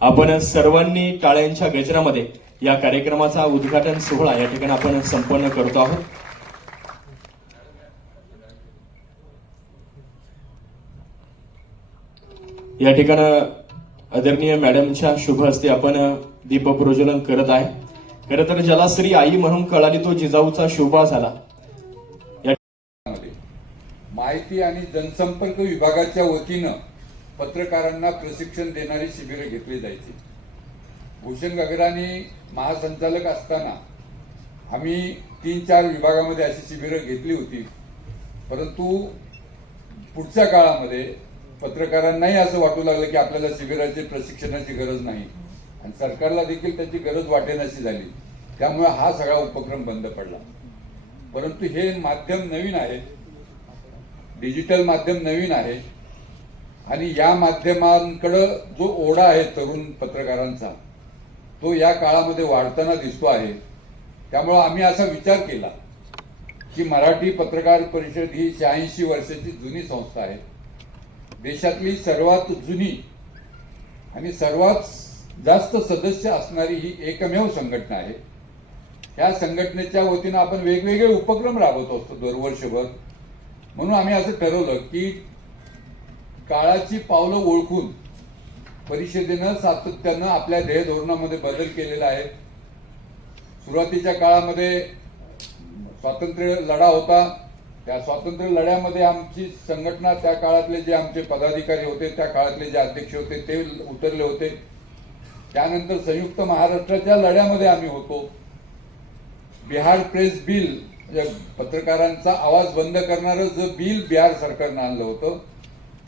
आपण सर्वांनी टाळ्यांच्या गजरामध्ये या कार्यक्रमाचा उद्घाटन सोहळा या ठिकाणी आपण संपन्न करतो आहोत. या ठिकाणं आदरणीय मॅडमच्या शुभ हस्ते आपण दीप प्रज्वलन करत आहे. खरं तर ज्याला श्री आई म्हणून कळाली तो जिजाऊचा शोभा झाला. माहिती आणि जनसंपर्क विभागाच्या वतीनं पत्रकारांना प्रशिक्षण देणारी शिबिरं घेतली जायची. भूषण गगराने महासंचालक असताना आम्ही तीन चार विभागामध्ये अशी शिबिरं घेतली होती. परंतु पुढच्या काळामध्ये पत्रकारांनाही असं वाटू लागलं की आपल्याला शिबिराची प्रशिक्षणाची गरज नाही. आणि सरकारला देखील त्याची गरज वाटेनाशी झाली. त्यामुळे हा सगळा उपक्रम बंद पडला. परंतु हे माध्यम नवीन आहे. डिजिटल माध्यम नवीन आहे. आणि या माध्यमांकडं जो ओढा आहे तरुण पत्रकारांचा तो या काळामध्ये वाढताना दिसतो आहे. त्यामुळं आम्ही असा विचार केला की मराठी पत्रकार परिषद ही शहाऐंशी वर्षाची जुनी संस्था आहे. देशातली सर्वात जुनी आणि सर्वात जास्त सदस्य असणारी ही एकमेव संघटना आहे. या संघटनेच्या वतीनं आपण वेगवेगळे उपक्रम राबवत असतो दरवर्षभर. म्हणून आम्ही असं ठरवलं की काळाची पावलं ओळखून परिषदेनं सातत्यानं आपल्या ध्येय धोरणामध्ये बदल केलेला आहे. सुरुवातीच्या काळामध्ये स्वातंत्र्य लढा होता. त्या स्वातंत्र्य लढ्यामध्ये आमची संघटना त्या काळातले जे आमचे पदाधिकारी होते त्या काळातले जे अध्यक्ष होते ते उतरले होते. त्यानंतर संयुक्त महाराष्ट्राच्या लढ्यामध्ये आम्ही होतो. बिहार प्रेस बिल म्हणजे पत्रकारांचा आवाज बंद करणारं जे बिल बिहार सरकारनं आणलं होतं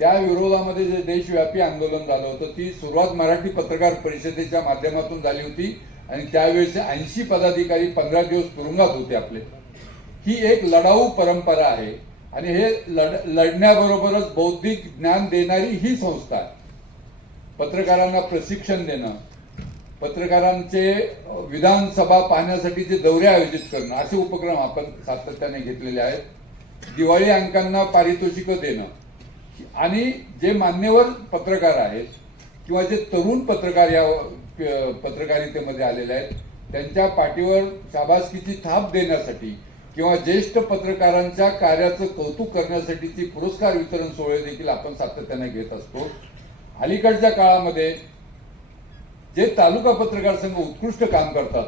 त्या विरोधामध्ये जे देशव्यापी आंदोलन झालं होतं ती सुरुवात मराठी पत्रकार परिषदेच्या माध्यमातून झाली होती आणि त्यावेळेचे ऐंशी पदाधिकारी पंधरा दिवस तुरुंगात होते आपले. ही एक लढाऊ परंपरा आहे आणि हे लढ लढण्याबरोबरच बौद्धिक ज्ञान देणारी ही संस्था आहे. पत्रकारांना प्रशिक्षण देणं पत्रकारांचे विधानसभा पाहण्यासाठी जे दौरे आयोजित करणं असे उपक्रम आपण सातत्याने घेतलेले आहेत. दिवाळी अंकांना पारितोषिकं देणं आणि जे मान्यवर पत्रकार आहेत किंवा जे तरुण पत्रकार या पत्रकारितेमध्ये आलेले आहेत त्यांच्या पाठीवर शाबासकीची थाप देण्यासाठी किंवा ज्येष्ठ पत्रकारांच्या कार्याचं कौतुक करण्यासाठीची पुरस्कार वितरण सोहळे देखील आपण सातत्याने घेत असतो. अलीकडच्या काळामध्ये जे तालुका पत्रकार संघ उत्कृष्ट काम करतात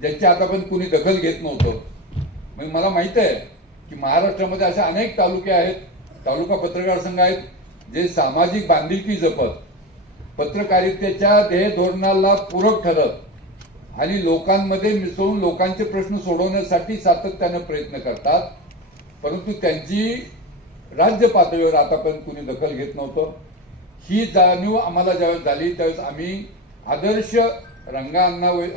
ज्यांची आतापर्यंत कुणी दखल घेत नव्हतं. म्हणजे मला माहीत आहे की महाराष्ट्रामध्ये असे अनेक तालुके आहेत तालुका पत्रकार संघ आहेत जे सामाजिक बांधिलकी जपत पत्रकारितेच्या ध्येय धोरणाला पूरक ठरत आणि लोकांमध्ये मिसळून लोकांचे प्रश्न सोडवण्यासाठी सातत्यानं प्रयत्न करतात. परंतु त्यांची राज्य पातळीवर आतापर्यंत कुणी दखल घेत नव्हतं. ही जाणीव आम्हाला ज्यावेळेस झाली त्यावेळेस आम्ही आदर्श रंगाअण्णा वै-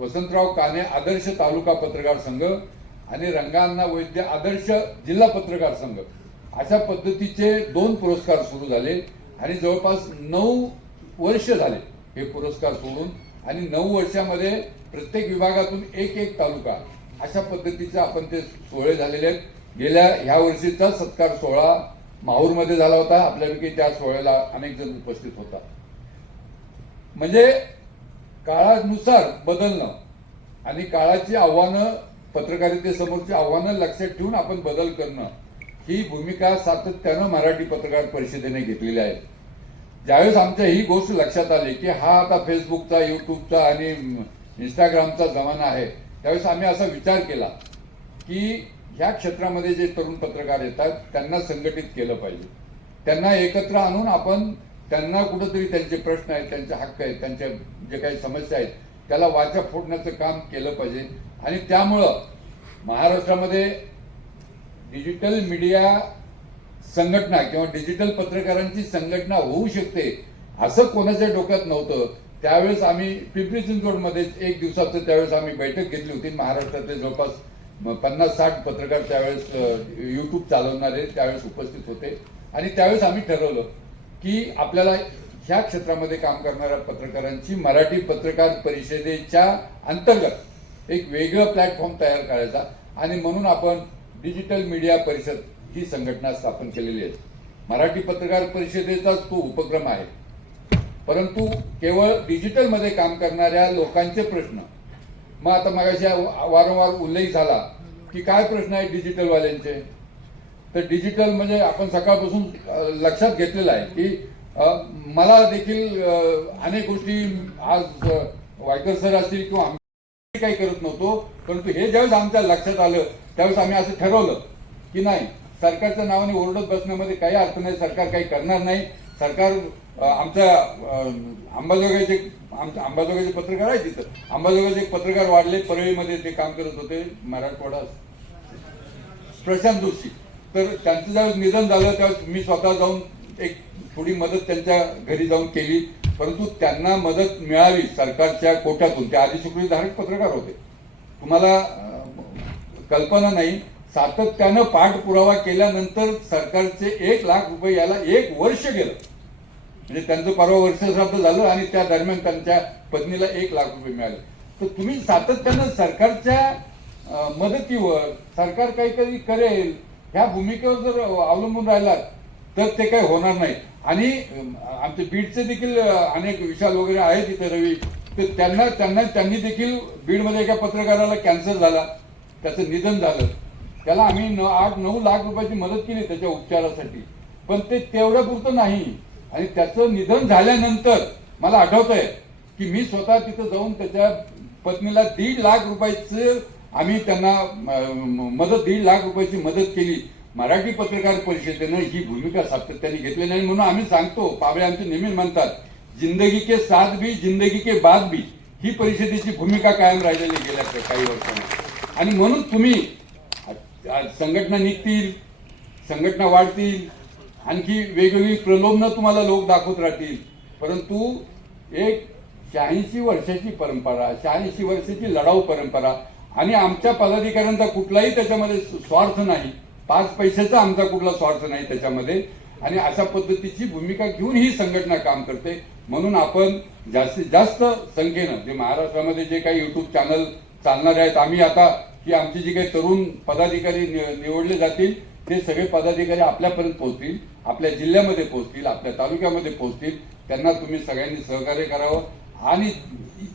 वसंतराव काने आदर्श तालुका पत्रकार संघ आणि रंगाअण्णा वैद्य आदर्श जिल्हा पत्रकार संघ अशा पद्धतीचे दोन पुरस्कार सुरू झाले आणि जवळपास नऊ वर्ष झाले हे पुरस्कार सोडून आणि नऊ वर्षामध्ये प्रत्येक विभागातून एक एक तालुका अशा पद्धतीचे आपण ते सोहळे झालेले आहेत. गेल्या ह्या वर्षीचा सत्कार सोहळा माहूरमध्ये झाला होता. आपल्यापैकी त्या सोहळ्याला अनेक जण उपस्थित होता. म्हणजे काळानुसार बदलणं आणि काळाची आव्हानं पत्रकारितेसमोरची आव्हानं लक्षात ठेवून आपण बदल करणं ही भूमिका सातत्यानं मराठी पत्रकार परिषदेने घेतलेली आहे. ज्यावेळेस आमच्या ही गोष्ट लक्षात आली की हा आता फेसबुकचा युट्यूबचा आणि इंस्टाग्रामचा जमाना आहे त्यावेळेस आम्ही असा विचार केला की ह्या क्षेत्रामध्ये जे तरुण पत्रकार येतात त्यांना संघटित केलं पाहिजे. त्यांना एकत्र आणून आपण त्यांना कुठंतरी त्यांचे प्रश्न आहेत त्यांचे हक्क आहेत त्यांच्या जे काही समस्या आहेत त्याला वाचा फोडण्याचं काम केलं पाहिजे. आणि त्यामुळं महाराष्ट्रामध्ये डिजिटल मीडिया संघटना किंवा डिजिटल पत्रकारांची संघटना होऊ शकते असं कोणाच्या डोक्यात नव्हतं. त्यावेळेस आम्ही पिंपरी चिंचवडमध्ये एक दिवसाचं त्यावेळेस आम्ही बैठक घेतली होती. महाराष्ट्रातले जवळपास पन्नास साठ पत्रकार त्यावेळेस युट्यूब चालवणारे त्यावेळेस उपस्थित होते. आणि त्यावेळेस आम्ही ठरवलं की आपल्याला ह्या क्षेत्रामध्ये काम करणाऱ्या पत्रकारांची मराठी पत्रकार परिषदेच्या अंतर्गत एक वेगळं प्लॅटफॉर्म तयार करायचा. आणि म्हणून आपण डिजिटल मीडिया परिषद ही संघटना स्थापन केलेली आहे. मराठी पत्रकार परिषदेचाच तो उपक्रम आहे. परंतु केवळ डिजिटलमध्ये काम करणाऱ्या लोकांचे प्रश्न. मग आता मागाशी वारंवार उल्लेख झाला की काय प्रश्न आहे डिजिटलवाल्यांचे तर डिजिटल म्हणजे आपण सकाळपासून लक्षात घेतलेलं आहे की मला देखील अनेक गोष्टी आज वायकर सर असतील किंवा आम्ही काही करत नव्हतो परंतु हे ज्यावेळेस आमच्या लक्षात आलं त्यावेळेस आम्ही असं ठरवलं की नाही सरकारच्या नावाने ओरडत बसण्यामध्ये काही अर्थ नाही सरकार काही करणार नाही. सरकार आमच्या अंबाजोगाईचे आमच्या अंबाजोगाईचे पत्रकार आहे तिथं. अंबाजोगाईचे एक पत्रकार वाढले परळीमध्ये ते काम करत होते मराठवाडा. प्रशांत जोशी. तर त्यांचं ज्यावेळेस निधन झालं त्यावेळेस मी स्वतः जाऊन एक थोडी मदत त्यांच्या घरी जाऊन केली. परंतु त्यांना मदत मिळावी सरकारच्या कोट्यातून. ते आदिशुक्री धारक पत्रकार होते. तुम्हाला कल्पना नाही. सातत्यानं पाठपुरावा केल्यानंतर सरकारचे एक लाख रुपये याला एक वर्ष गेलं. म्हणजे त्यांचं परवा वर्ष श्राद्ध झालं आणि त्या दरम्यान त्यांच्या पत्नीला एक लाख रुपये मिळाले. तर तुम्ही सातत्यानं सरकारच्या मदतीवर सरकार काहीतरी करेल ह्या भूमिकेवर जर अवलंबून राहिलात तर ते काही होणार नाही. आणि आमचे बीडचे देखील अनेक विशाल वगैरे आहेत तिथे रवी तर त्यांना त्यांना त्यांनी देखील बीडमध्ये एका पत्रकाराला कॅन्सर झाला. त्याचं निधन झालं. त्याला आम्ही न आठ नऊ लाख रुपयाची मदत केली त्याच्या उपचारासाठी. पण ते तेवढं पुरतं नाही. आणि त्याचं निधन झाल्यानंतर मला आठवत आहे की मी स्वतः तिथं जाऊन त्याच्या पत्नीला दीड लाख रुपयाचं आम्ही त्यांना मदत दीड लाख रुपयाची मदत केली. मराठी पत्रकार परिषदेनं ही भूमिका सातत्याने घेतली नाही म्हणून आम्ही सांगतो पाबळे आमचे नेहमी म्हणतात जिंदगी के साथ भी जिंदगी के बाद भी. ही परिषदेची भूमिका कायम राहिलेली गेल्या काही वर्षांनी आणि म्हणून तुम्ही संघटना निघतील संघटना वाढतील आणखी वेगवेगळी प्रलोभनं तुम्हाला लोक दाखवत राहतील. परंतु एक शहाऐंशी वर्षाची परंपरा शहाऐंशी वर्षाची लढाऊ परंपरा आणि आमच्या पदाधिकाऱ्यांचा कुठलाही त्याच्यामध्ये स्वार्थ नाही. पाच पैशाचा आमचा कुठला स्वार्थ नाही त्याच्यामध्ये. आणि अशा पद्धतीची भूमिका घेऊन ही संघटना काम करते. म्हणून आपण जास्तीत जास्त संख्येनं जे महाराष्ट्रामध्ये जे काही युट्यूब चॅनल चालणार आहेत आम्ही आता की आमची जी काही तरुण पदाधिकारी निवडले जातील ते सगळे पदाधिकारी आपल्यापर्यंत पोहोचतील आपल्या जिल्ह्यामध्ये पोहोचतील आपल्या तालुक्यामध्ये पोहोचतील. त्यांना तुम्ही सगळ्यांनी सहकार्य करावं. आणि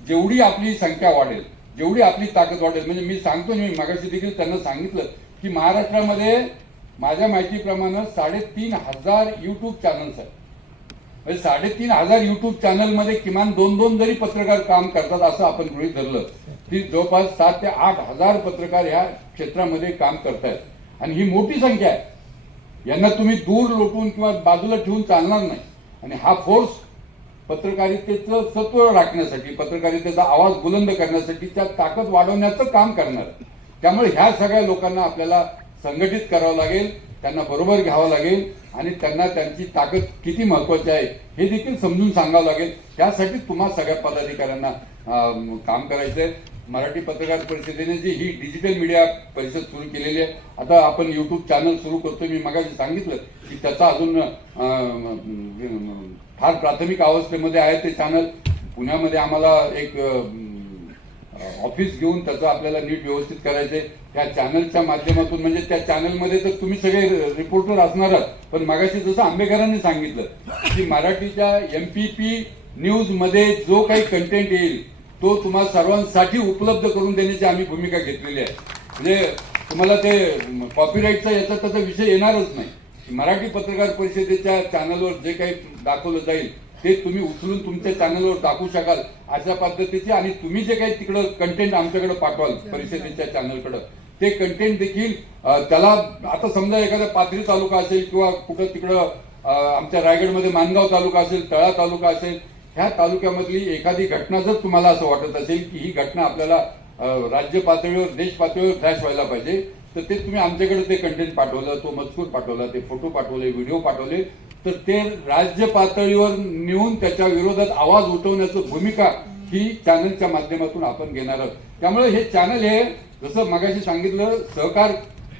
जेवढी आपली संख्या वाढेल जेवढी आपली ताकद वाढेल म्हणजे मी सांगतो मी मागाशी देखील त्यांना सांगितलं की महाराष्ट्रामध्ये माझ्या माहितीप्रमाणे साडेतीन हजार युट्यूब चॅनल्स आहेत. म्हणजे साडेतीन हजार युट्यूब चॅनलमध्ये किमान दोन दोन जरी पत्रकार काम करतात असं आपण गृहित धरलं की जवळपास सात ते आठ हजार पत्रकार ह्या क्षेत्रामध्ये काम करतायत. आणि ही मोठी संख्या आहे. यांना तुम्ही दूर लोटून किंवा बाजूला ठेवून चालणार नाही. आणि हा फोर्स पत्रकारितेचं सत्व राखण्यासाठी पत्रकारितेचा आवाज बुलंद करण्यासाठी त्या ताकद वाढवण्याचं काम करणार. त्यामुळे ह्या सगळ्या लोकांना आपल्याला संघटित करावं लागेल. त्यांना बरोबर घ्यावं लागेल आणि त्यांना त्यांची ताकद किती महत्वाची आहे हे देखील समजून सांगावं लागेल. त्यासाठी तुम्हा सगळ्या पदाधिकाऱ्यांना काम करायचं आहे मराठी पत्रकार परिषदेने जी ही डिजिटल मीडिया परिषद सुरू केलेली आहे आता आपण युट्यूब चॅनल सुरू करतोय. मी मगाशी सांगितलं की त्याचा अजून फार प्राथमिक अवस्थेमध्ये आहे ते चॅनल पुण्यामध्ये आम्हाला एक ऑफिस घेऊन त्याचं आपल्याला नीट व्यवस्थित करायचंय. त्या चॅनलच्या माध्यमातून म्हणजे त्या चॅनलमध्ये तर तुम्ही सगळे रिपोर्टर असणारच पण मागाशी जसं आंबेकरांनी सांगितलं की मराठीच्या एमपीपी न्यूजमध्ये जो काही कंटेंट येईल तो तुम्हाला सर्वांसाठी उपलब्ध करून देण्याची आम्ही भूमिका घेतलेली आहे. म्हणजे तुम्हाला ते कॉपीराईटचा याचा त्याचा विषय येणारच नाही. मराठी पत्रकार परिषदेच्या चॅनलवर जे काही दाखवलं जाईल ते तुम्ही उचलून तुमच्या चॅनलवर दाखवू शकाल अशा पद्धतीचे आणि तुम्ही जे काही तिकडं कंटेंट आमच्याकडे पाठवाल परिषदेच्या चॅनलकडं ते कंटेंट देखील त्याला आता समजा एखादा पाथरी तालुका असेल किंवा कुठं तिकडं आमच्या रायगडमध्ये मानगाव तालुका असेल तळा तालुका असेल ह्या तालुक्यामधली एखादी घटना जर तुम्हाला असं वाटत असेल की ही घटना आपल्याला राज्य पातळीवर देश पातळीवर फ्लॅश व्हायला पाहिजे तर ते तुम्ही आमच्याकडे ते कंटेंट पाठवलं तो मजकूर पाठवला ते फोटो पाठवले व्हिडिओ पाठवले तर ते राज्य पातळीवर नेऊन त्याच्या विरोधात आवाज उठवण्याचं भूमिका ही चॅनलच्या माध्यमातून आपण घेणार आहोत. त्यामुळे हे चॅनल हे जसं मगाशी सांगितलं सहकार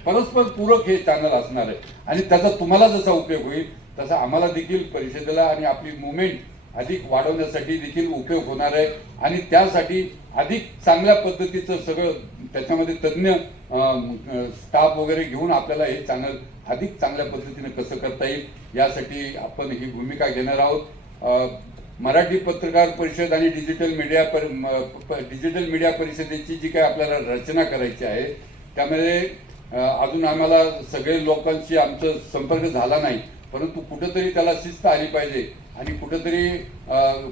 परस्पर पूरक हे चॅनल असणार आहे. आणि त्याचा तुम्हाला जसा उपयोग होईल तसा आम्हाला देखील परिषदेला आणि आपली मुवमेंट अधिक वाढवण्यासाठी देखील उपयोग होणार आहे. आणि त्यासाठी अधिक चांगल्या पद्धतीचं सगळं त्याच्यामध्ये तज्ज्ञ स्टाफ वगैरे घेऊन आपल्याला हे चॅनल अधिक चांगल्या पद्धतीने कसं करता येईल यासाठी आपण ही भूमिका घेणार आहोत. मराठी पत्रकार परिषद आणि डिजिटल मीडिया पर म- प- डिजिटल मीडिया परिषदेची जी काही आपल्याला रचना करायची आहे त्यामध्ये अजून आम्हाला सगळे लोकांशी आमचा संपर्क झाला नाही परंतु कुठंतरी त्याला शिस्त आली पाहिजे आणि कुठंतरी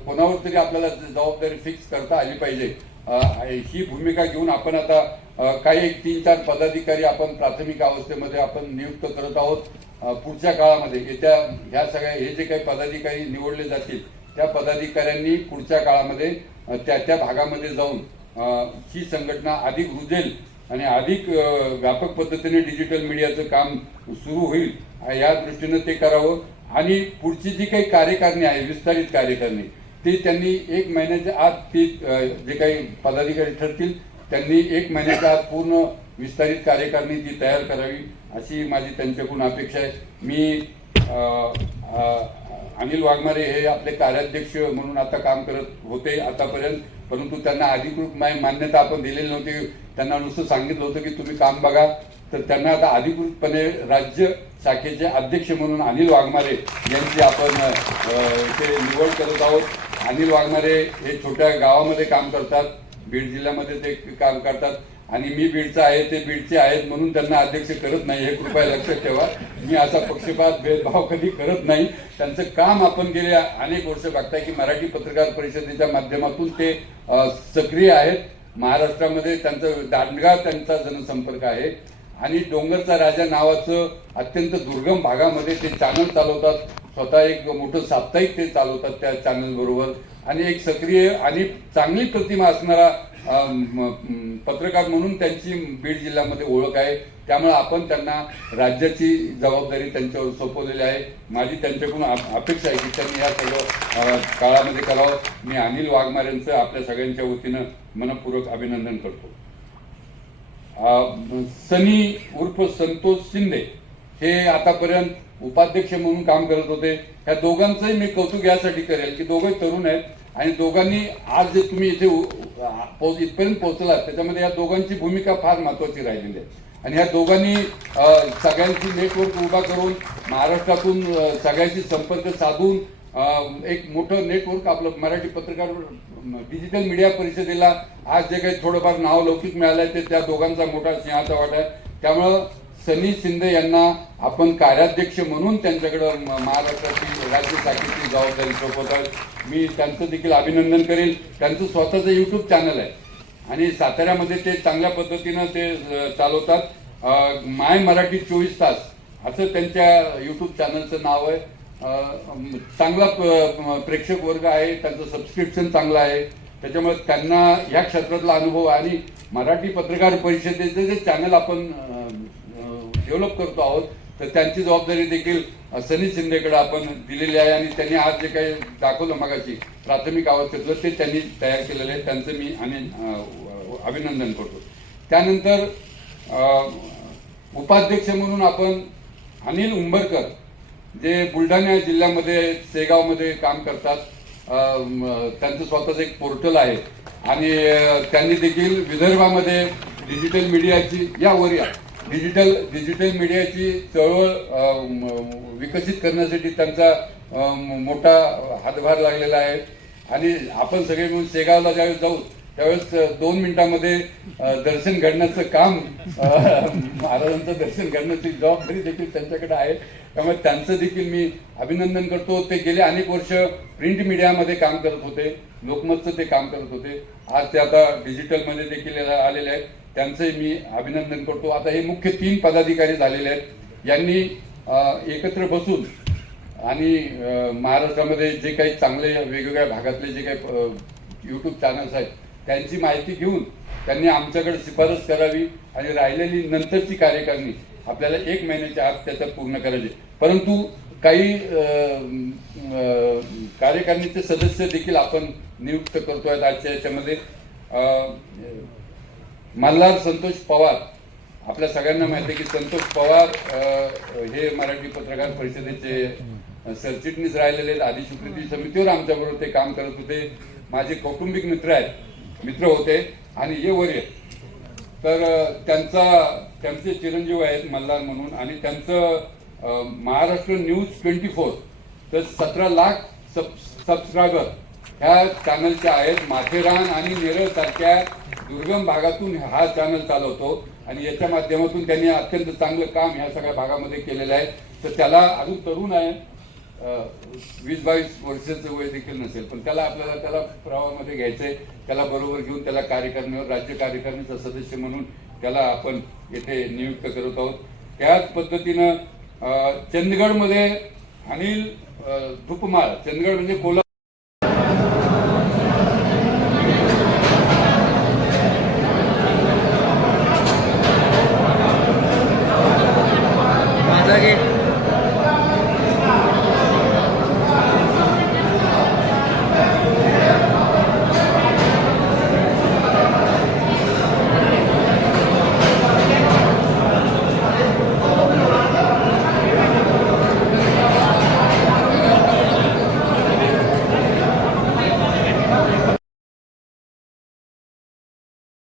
कोणावर तरी आपल्याला जबाबदारी फिक्स करता आली पाहिजे. ही भूमिका घेऊन आपण आता काही एक तीन चार पदाधिकारी आपण प्राथमिक अवस्थेमध्ये आपण नियुक्त करत आहोत. पुढच्या काळामध्ये येत्या ह्या सगळ्या हे जे काही पदाधिकारी निवडले जातील त्या पदाधिकाऱ्यांनी पुढच्या काळामध्ये त्या त्या भागामध्ये जाऊन ही संघटना अधिक रुजेल आणि अधिक व्यापक पद्धतीने डिजिटल मीडियाचं काम सुरू होईल या दृष्टीनं ते करावं. आणि पुढची जी काही कार्यकारणी आहे विस्तारित कार्यकारणी ती त्यांनी एक महिन्याच्या आत ते जे काही पदाधिकारी ठरतील त्यांनी एक महिन्याच्या आत पूर्ण विस्तारित कार्यकारिणी ती तयार करावी अशी माझी त्यांच्याकडून अपेक्षा आहे. मी अनिल वाघमारे हे आपले कार्याध्यक्ष म्हणून आता काम करत होते आतापर्यंत परंतु त्यांना अधिकृत मान्यता आपण दिलेली नव्हती. त्यांना नुसतं सांगितलं होतं की तुम्ही काम बघा. तर त्यांना आता अधिकृतपणे राज्य शाखेचे अध्यक्ष म्हणून अनिल वाघमारे यांची आपण ते इथे निवड करत आहोत. अनिल वाघमारे हे छोट्या गावामध्ये काम करतात. बीड जिल्ह्यामध्ये ते काम करतात. आणि मी बीडचा आहे ते बीडचे आहेत म्हणून त्यांना अध्यक्ष करत नाही हे कृपया लक्षात ठेवा. मी असा पक्षपात भेदभाव कधी करत नाही. त्यांचं काम आपण गेले अनेक वर्ष बघताय की मराठी पत्रकार परिषदेच्या माध्यमातून ते सक्रिय आहेत. महाराष्ट्रामध्ये त्यांचं दांडगा त्यांचा जनसंपर्क आहे. आणि डोंगरचा राजा नावाचं अत्यंत दुर्गम भागामध्ये ते चॅनल चालवतात. स्वतः एक मोठं साप्ताहिक ते चालवतात त्या चॅनल बरोबर. आणि एक सक्रिय आणि चांगली प्रतिमा असणारा पत्रकार म्हणून त्यांची बीड जिल्ह्यामध्ये ओळख आहे. त्यामुळे आपण त्यांना राज्याची जबाबदारी त्यांच्यावर सोपवलेली आहे. माझी त्यांच्याकडून अपेक्षा आहे की त्यांनी या सर्व काळामध्ये करावं. मी अनिल वाघमारेंचं आपल्या सगळ्यांच्या वतीनं मनपूर्वक अभिनंदन करतो. सनी उर्फ संतोष शिंदे हे आतापर्यंत उपाध्यक्ष म्हणून काम करत होते. ह्या दोघांचंही मी कौतुक यासाठी करेल की दोघे तरुण आहेत आणि दोघांनी आज जे तुम्ही इथे इथपर्यंत पोहोचलात त्याच्यामध्ये या दोघांची भूमिका फार महत्वाची राहिलेली आहे. आणि ह्या दोघांनी सगळ्यांची नेटवर्क उभा करून महाराष्ट्रातून सगळ्यांशी संपर्क साधून एक मोठं नेटवर्क आपलं मराठी पत्रकार डिजिटल मीडिया परिषदेला आज जे काही थोडंफार नाव लौकिक आहे ते त्या दोघांचा मोठा सिंहाचा वाटा आहे. त्यामुळं सनी शिंदे यांना आपण कार्याध्यक्ष म्हणून त्यांच्याकडं महाराष्ट्राची राज्य शाखेची जबाबदारी सोपवतात मी त्यांचं देखील अभिनंदन करेल. त्यांचं स्वतःचं युट्यूब चॅनल आहे. आणि साताऱ्यामध्ये ते चांगल्या पद्धतीनं ते चालवतात. माय मराठी चोवीस तास असं त्यांच्या युट्यूब चॅनलचं नाव आहे. चांगला प्रेक्षक वर्ग आहे. त्यांचं सबस्क्रिप्शन चांगलं आहे. त्याच्यामुळे त्यांना या क्षेत्रातला अनुभव आणि मराठी पत्रकार परिषदेचं जे चॅनल आपण डेव्हलप करतो आहोत तर त्यांची जबाबदारी देखील सनी शिंदेकडे आपण दिलेली आहे आणि त्यांनी आज जे काही दाखवलं मगाशी प्राथमिक अवस्थेतलं ते त्यांनी तयार केलेलं आहे. त्यांचं मी आणि अभिनंदन करतो. त्यानंतर उपाध्यक्ष म्हणून आपण अनिल उंबरकर जे बुलढाणा जिल्ह्यामध्ये सेगावमध्ये काम करतात त्यांचं स्वतःचं एक पोर्टल आहे. आणि त्यांनी देखील विदर्भामध्ये डिजिटल मीडियाची यावर या डिजिटल डिजिटल मीडियाची चळवळ विकसित करण्यासाठी त्यांचा मोठा हातभार लागलेला आहे. आणि आपण सगळे मिळून शेगावला ज्यावेळेस जाऊ त्यावेळेस दोन मिनिटांमध्ये दर्शन घडण्याचं काम महाराजांचं दर्शन घडण्याची जबाबदारी देखील त्यांच्याकडे आहे. त्यामुळे त्यांचं देखील मी अभिनंदन करतो. ते गेले अनेक वर्ष प्रिंट मीडियामध्ये काम करत होते. लोकमतचं ते काम करत होते. आज ते आता डिजिटलमध्ये देखील आलेले आहेत. त्यांचंही मी अभिनंदन करतो. आता हे मुख्य तीन पदाधिकारी झालेले आहेत. यांनी एकत्र बसून आणि महाराष्ट्रामध्ये जे काही चांगले वेगवेगळ्या भागातले जे काही यूट्यूब चॅनल्स आहेत त्यांची माहिती घेऊन त्यांनी आमच्याकडे शिफारस करावी आणि राहिलेली नंतरची कार्यकारिणी आपल्याला एक महिन्याच्या आत त्याचा पूर्ण करायचे. परंतु काही अ, कार्यकारिणीचे सदस्य देखील आपण नियुक्त करतोय आजच्या याच्यामध्ये. मल्हार संतोष पवार आपल्या सगळ्यांना माहिती आहे की संतोष पवार हे मराठी पत्रकार परिषदेचे सरचिटणीस राहिलेले आहेत. स्वीकृती समितीवर आमच्याबरोबर ते काम करत होते. माझे कौटुंबिक मित्र आहेत. मित्र होते आणि हे वर्य तर त्यांचा त्यांचे चिरंजीव आहेत मल्हार म्हणून आणि त्यांचं महाराष्ट्र न्यूज ट्वेंटी फोर तर सतरा लाख सब सबस्क्रायबर ह्या चॅनलच्या आहेत. माथेरान आणि नेरळ सारख्या दुर्गम भागातून हा चॅनल चालवतो आणि याच्या माध्यमातून त्यांनी अत्यंत चांगलं काम ह्या सगळ्या भागामध्ये केलेलं आहे. तर त्याला अजून तरुण आहे. वीस बावीस वर्षाचं वय देखील नसेल पण त्याला आपल्याला त्याला प्रवाहामध्ये घ्यायचंय त्याला बरोबर घेऊन त्याला कार्यकारिणीवर राज्य कार्यकारिणीचा सदस्य म्हणून त्याला आपण येथे नियुक्त करत आहोत. त्याच पद्धतीनं अं, चंदगडमध्ये अनिल धुपमाळ चंदगड म्हणजे कोल्हापूर